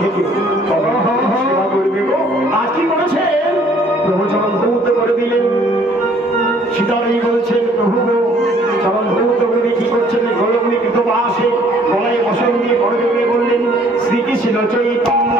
থেকে সেবা করবে গো। আজ কি করেছেন? প্রভু চরণ ধৌত করে দিলেন। সীতাদেবী বলছেন, প্রভু গো চরণ ধৌত করে কি করছেন? গৌরবনী কৃতবাসে গলায় বসন দিয়ে বড় জোরে বললেন, শ্রীকৃষ্ণ চৈতন্য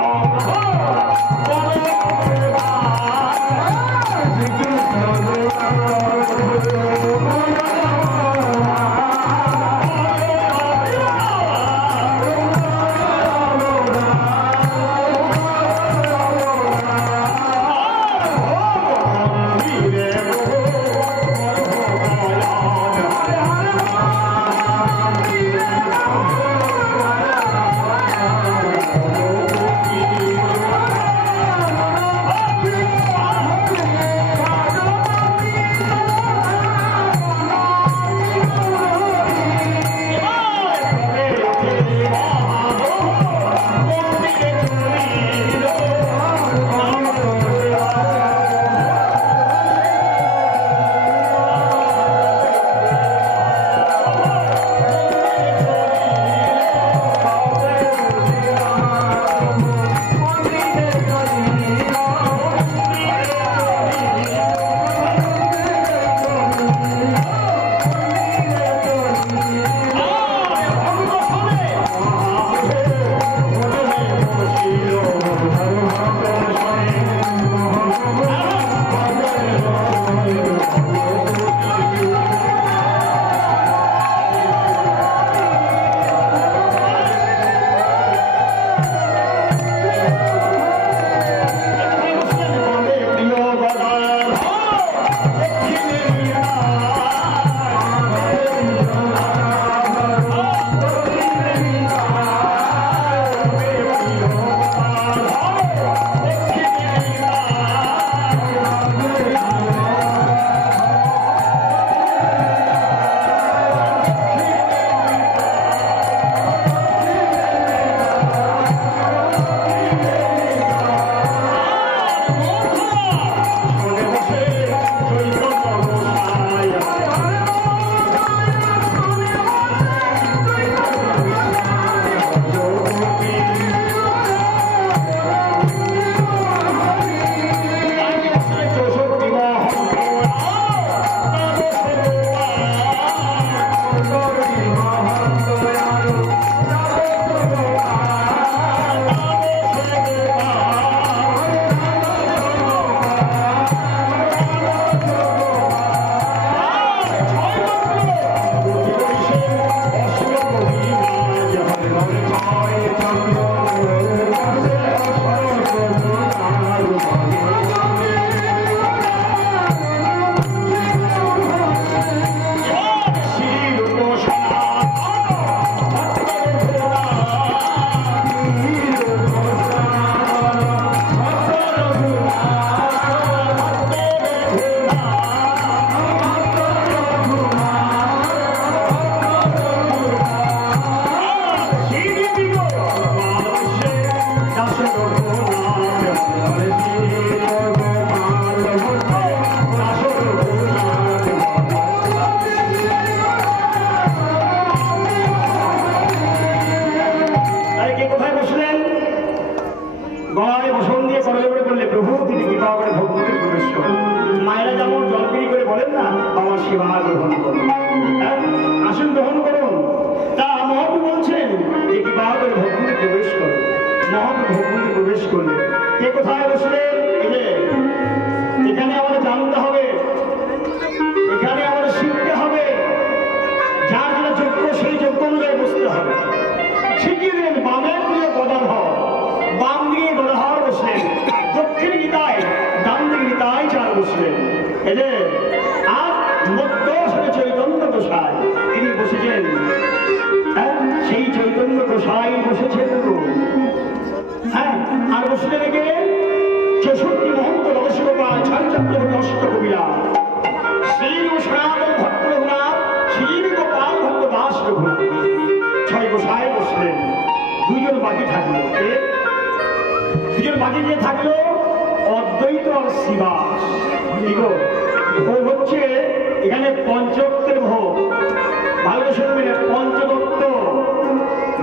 পঞ্চদত্ত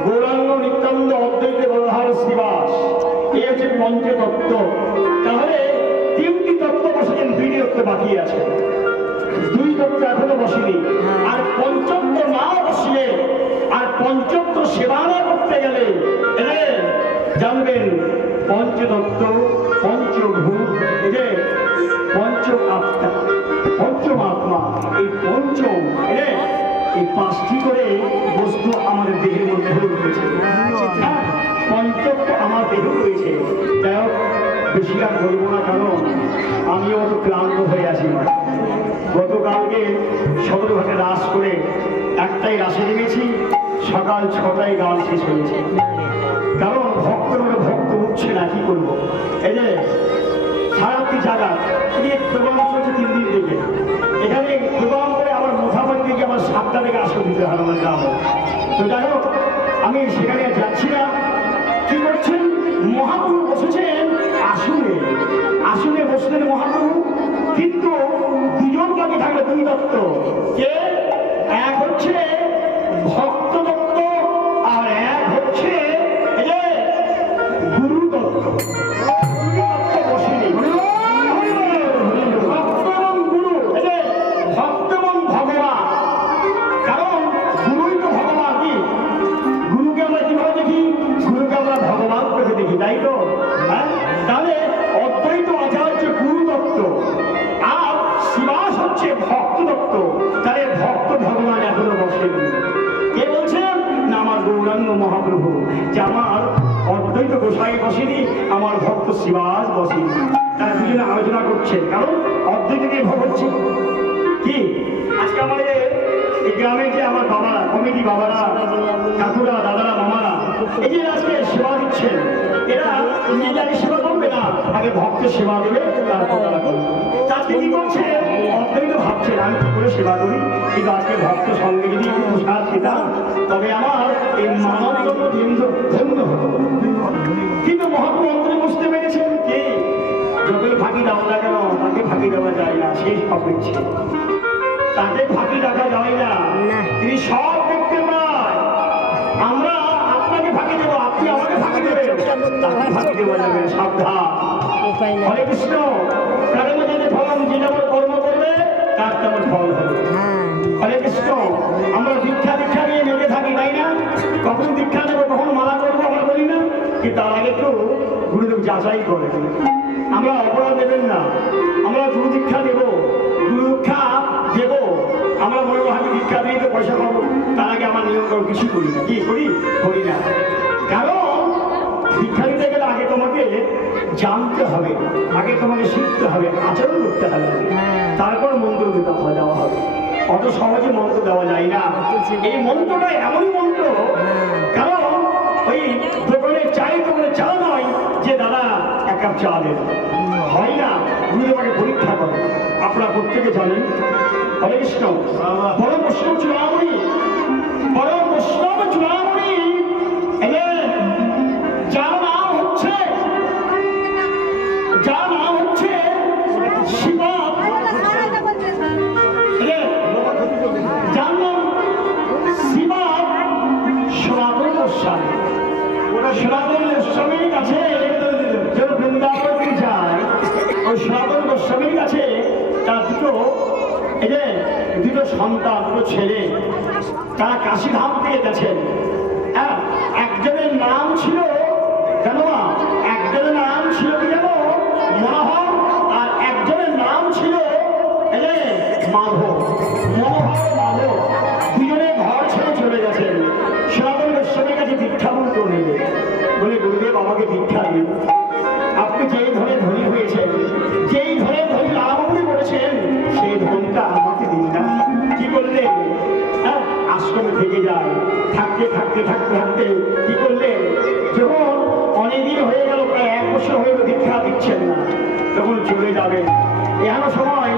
গৌরাঙ্গ নিত্যানন্দ অদ্বৈত গদাধর শ্রীবাস এই হচ্ছে পঞ্চতত্ত্ব। তাহলে 3টি তত্ত্ব বসেছেন, 2টি তত্ত্ব বাকি আছে, 2 তত্ত্ব এখনো বসেনি। আর পঞ্চত্ব না বসলে, আর পঞ্চত্ব সেবা না করতে গেলে জানবেন পঞ্চতত্ত্ব, পঞ্চভূত, পঞ্চ আত্মা, পঞ্চমাত্মা, এই পঞ্চম এই 5টি করে বস্তু আমাদের দেহের মধ্যে রয়েছে। পঞ্চত্ব আমার দেহ রয়েছে। যাই হোক, বেশি আর বলবো না, কারণ আমিও তো ক্লান্ত হয়ে আছি। গতকালকে সদরঘাটে রাস করে একটাই রাসে নেমেছি, সকাল 6টায় গান শেষ হয়েছে। কারণ ভক্ত উঠছে না, কি করবো? এই যে সারাটি জায়গা প্রোগ্রাম চলছে 3 দিন থেকে, এখানে প্রোগ্রাম করে আবার মোথাবাড়ি থেকে আবার 7টা থেকে আসতে দিতে হয় আমার গ্রামে। তো যাই হোক, আমি সেখানে যাচ্ছি না। কি করছেন? মহাপ্রভু বসেছেন আসনে, আসনে বসলেন মহাপ্রভু, কিন্তু 2জন বাকি থাকলে 2 তত্ত্ব। কে? এক হচ্ছে ভক্ত তত্ত্ব, আর এক হচ্ছে গুরু তত্ত্ব। বসেনি ভক্ত এবং গুরু, ভক্ত এবং ভগবান। কারণ গুরুই তো ভগবান। কি গুরুকে আমরা কিভাবে দেখি? গুরুকে আমরা ভগবান করে দেখি, তাই তো? হ্যাঁ, তাহলে অদ্বৈত আচার হচ্ছে গুরু তত্ত্ব, আর শিবাস হচ্ছে ভক্ত তত্ত্ব। তাহলে ভক্ত ভগবান এখনো বসেনি। কে বলছেন? না, আমার গৌরাঙ্গ মহাপ্রভু, যে আমার অদ্বৈত গোসাই বসেনি, আমার ভক্ত শিবাস বসেনি। তারা দুজনে আলোচনা করছে, কারণ অদ্বৈতকে ভোগ হচ্ছে। কি আজকে আমাদের এই গ্রামে যে আমার বাবারা, কমিটি বাবারা, কাকুরা, দাদারা, মামারা, এই যে আজকে সেবা দিচ্ছেন, এরা নিজে আগে সেবা করবে না, আগে ভক্তের সেবা দেবে, তারপর তারা করবে। আজকে কি করছে? অদ্বৈত ভাবছেন আমি কি করে সেবা করি, কিন্তু আজকে ভক্ত সঙ্গে যদি একটু প্রসাদ খেতাম, তবে আমার এই মানব ধন্য হতো। কিন্তু মহাপ্রভু অন্তরে বুঝতে পেরেছেন, কে যতই ফাঁকি দাও না কেন, তাকে ফাঁকি দেওয়া যায় না, সেই সব দেখছে, তাকে ফাঁকি রাখা যায় না, তিনি সব দেখতে পায়। আমরা আপনাকে ফাঁকি দেবো, আপনি আমাকে ফাঁকি দেবেন, তাকে ফাঁকি দেওয়া যাবে। সাবধান। হরে কৃষ্ণ। কারণ যদি ফলন যে যেমন কর্ম করবে তার তেমন ফল হবে। হরে কৃষ্ণ। আমরা দীক্ষা নিয়ে মেতে থাকি, তাই না? কখন দীক্ষা নেবো, কখন মালা করবো আমরা বলি না, কি তার আগে একটু গুরুদেব যাচাই করে। আমরা অপরাধ দেবেন না, আমরা গুরু দীক্ষা দেবো, গুরু দীক্ষা দেবো, আমরা মনে ভাবি দীক্ষা দিয়ে তো পয়সা পাবো, তার আগে আমার নিয়ম করে কিছু করি না। কি করি না। কারণ দীক্ষা দিতে গেলে আগে তোমাকে জানতে হবে, আগে তোমাকে শিখতে হবে, আচরণ করতে হবে, তারপর মন্ত্র দেওয়া হবে। অত সহজে মন্ত্র দেওয়া যায় না। এই মন্ত্রটা এমনই মন্ত্র, কারণ ওই দোকানে চা নয় যে দাদা 1 কাপ চা দেন, হয় না। গুরুদেবকে পরীক্ষা করে। আপনারা প্রত্যেকে জানেন, হরে কৃষ্ণ, পরম বৈষ্ণব চূড়ামণি, পরম বৈষ্ণব চূড়ামণি যার নাম হচ্ছে শিবা, যার নাম শিবা সনাতন গোস্বামী। সনাতন গোস্বামীর কাছে যে বৃন্দাবন যায়, ওই সনাতন গোস্বামীর কাছে তার দুটো সন্তান, 2 ছেলে, তারা কাশীধাম পেয়ে গেছেন। হ্যাঁ, একজনের নাম ছিল জানো, একজনের নাম ছিল কি জানো? মনোহর, আর একজনের নাম ছিল মাধব। মনোহর মাধব দুজনে ঘর ছেড়ে চলে গেছেন। সনাতন গোস্বামীর কাছে দীক্ষা মন্ত্র নেবে বলে, গুরুদেব আমাকে দীক্ষা দিন। আপনি যেই ধরে ধনী হয়েছেন, যেই ধরে ধনী লাভমণি করেছেন, সেই ধনটা আমাকে দিন না। কি করলেন? হ্যাঁ, আশ্রমে থেকে যায়। থাকতে কি করলেন? যখন অনেকদিন হয়ে গেল, প্রায় 1 বছর হয়ে দীক্ষা দিচ্ছেন না, তখন চলে যাবেন। এমন সময়